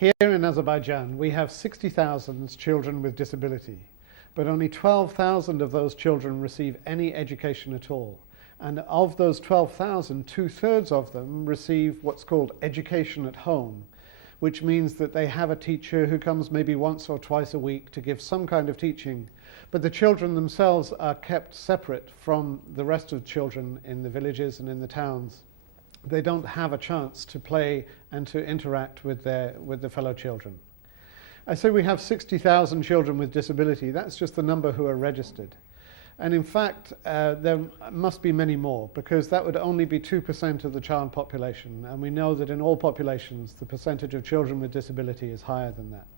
Here in Azerbaijan, we have 60,000 children with disability, but only 12,000 of those children receive any education at all. And of those 12,000, 2/3 of them receive what's called education at home, which means that they have a teacher who comes maybe once or twice a week to give some kind of teaching, but the children themselves are kept separate from the rest of the children in the villages and in the towns. They don't have a chance to play and to interact with their fellow children. I say we have 60,000 children with disability. That's just the number who are registered. And in fact, there must be many more, because that would only be 2% of the child population. And we know that in all populations, the percentage of children with disability is higher than that.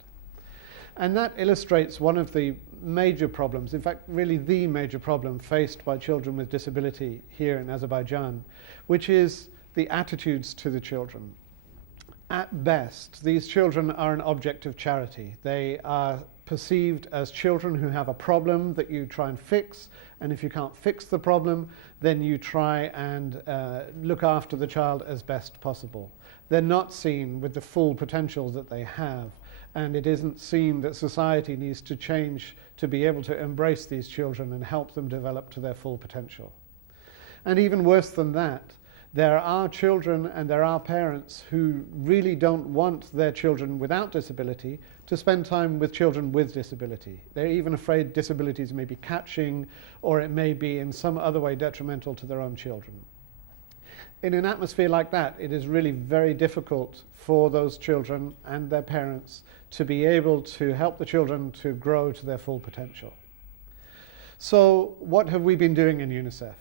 And that illustrates one of the major problems, in fact, really the major problem faced by children with disability here in Azerbaijan, which is the attitudes to the children. At best, these children are an object of charity. They are perceived as children who have a problem that you try and fix, and if you can't fix the problem, then you try and look after the child as best possible. They're not seen with the full potential that they have, and it isn't seen that society needs to change to be able to embrace these children and help them develop to their full potential. And even worse than that, there are children and there are parents who really don't want their children without disability to spend time with children with disability. They're even afraid disabilities may be catching, or it may be in some other way detrimental to their own children. In an atmosphere like that, it is really very difficult for those children and their parents to be able to help the children to grow to their full potential. So what have we been doing in UNICEF?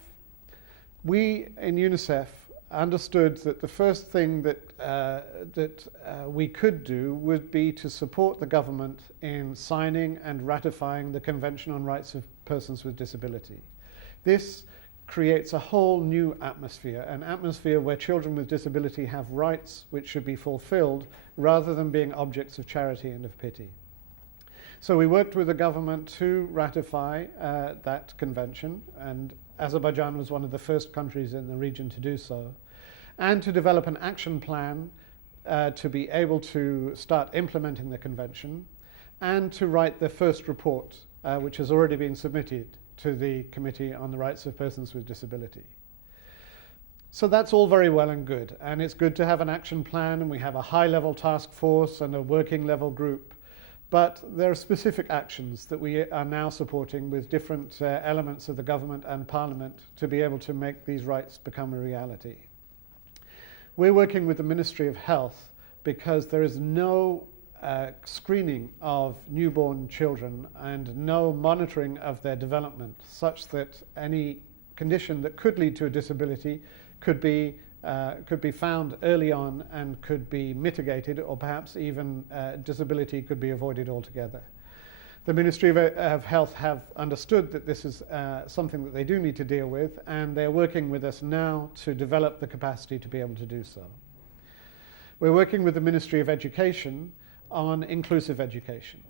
We in UNICEF understood that the first thing that we could do would be to support the government in signing and ratifying the Convention on Rights of Persons with Disability. This creates a whole new atmosphere, an atmosphere where children with disability have rights which should be fulfilled rather than being objects of charity and of pity. So we worked with the government to ratify that convention, and Azerbaijan was one of the first countries in the region to do so, and to develop an action plan to be able to start implementing the convention, and to write the first report, which has already been submitted to the Committee on the Rights of Persons with Disability. So that's all very well and good, and it's good to have an action plan, and we have a high-level task force and a working-level group. But there are specific actions that we are now supporting with different elements of the government and parliament to be able to make these rights become a reality. We're working with the Ministry of Health because there is no screening of newborn children and no monitoring of their development, such that any condition that could lead to a disability could be found early on and could be mitigated, or perhaps even disability could be avoided altogether. The Ministry of Health have understood that this is something that they do need to deal with, and they're working with us now to develop the capacity to be able to do so. We're working with the Ministry of Education on inclusive education.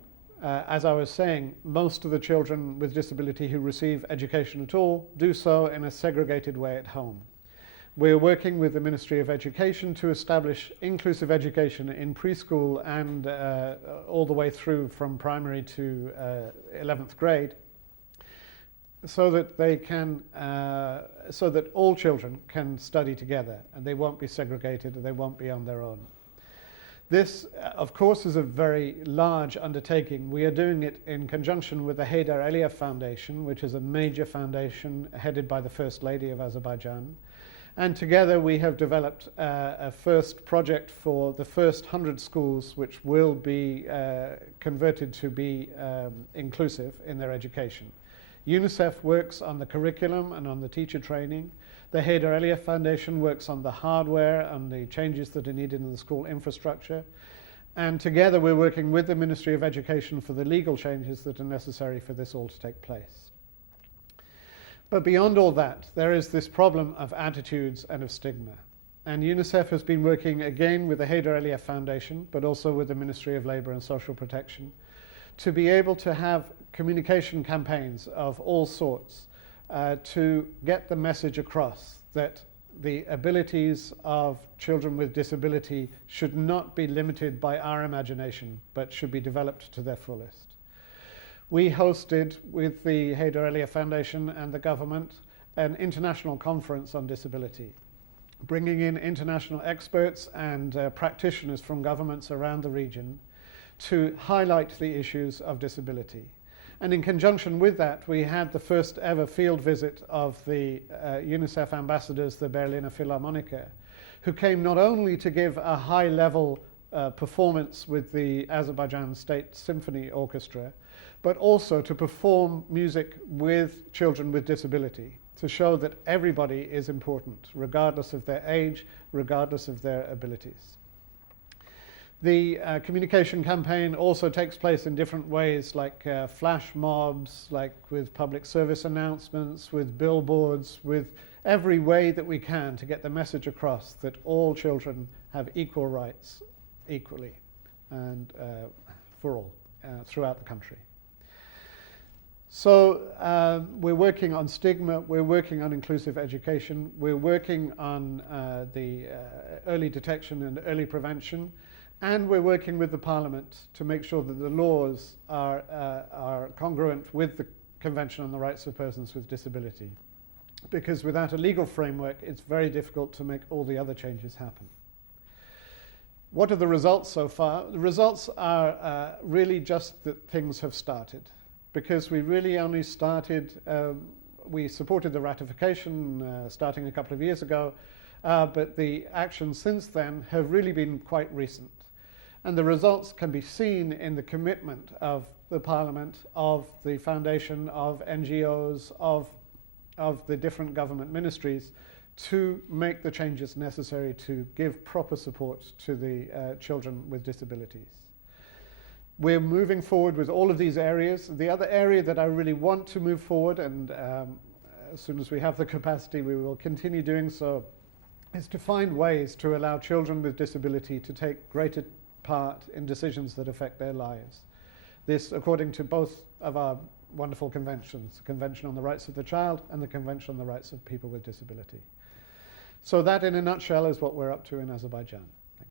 As I was saying, most of the children with disability who receive education at all do so in a segregated way at home. We're working with the Ministry of Education to establish inclusive education in preschool and all the way through from primary to 11th grade, so that they can, so that all children can study together and they won't be segregated and they won't be on their own. This, of course, is a very large undertaking. We are doing it in conjunction with the Heydar Aliyev Foundation, which is a major foundation headed by the First Lady of Azerbaijan. And together we have developed a first project for the first 100 schools, which will be converted to be inclusive in their education. UNICEF works on the curriculum and on the teacher training. The Heydar Aliyev Foundation works on the hardware and the changes that are needed in the school infrastructure. And together we're working with the Ministry of Education for the legal changes that are necessary for this all to take place. But beyond all that, there is this problem of attitudes and of stigma. And UNICEF has been working again with the Heydar Aliyev Foundation, but also with the Ministry of Labour and Social Protection, to be able to have communication campaigns of all sorts to get the message across that the abilities of children with disability should not be limited by our imagination, but should be developed to their fullest. We hosted, with the Haider Elia Foundation and the government, an international conference on disability, bringing in international experts and practitioners from governments around the region to highlight the issues of disability. And in conjunction with that, we had the first ever field visit of the UNICEF ambassadors, the Berliner Philharmoniker, who came not only to give a high-level performance with the Azerbaijan State Symphony Orchestra, but also to perform music with children with disability, to show that everybody is important, regardless of their age, regardless of their abilities. The communication campaign also takes place in different ways, like flash mobs, like with public service announcements, with billboards, with every way that we can to get the message across that all children have equal rights, equally, and for all, throughout the country. So we're working on stigma, we're working on inclusive education, we're working on the early detection and early prevention, and we're working with the Parliament to make sure that the laws are congruent with the Convention on the Rights of Persons with Disability. Because without a legal framework, it's very difficult to make all the other changes happen. What are the results so far? The results are really just that things have started. Because we really only started, we supported the ratification starting a couple of years ago, but the actions since then have really been quite recent. And the results can be seen in the commitment of the Parliament, of the Foundation, of NGOs, of the different government ministries to make the changes necessary to give proper support to the children with disabilities. We're moving forward with all of these areas. The other area that I really want to move forward, and as soon as we have the capacity we will continue doing so, is to find ways to allow children with disability to take greater part in decisions that affect their lives. This, according to both of our wonderful conventions, the Convention on the Rights of the Child and the Convention on the Rights of People with Disability. So that, in a nutshell, is what we're up to in Azerbaijan.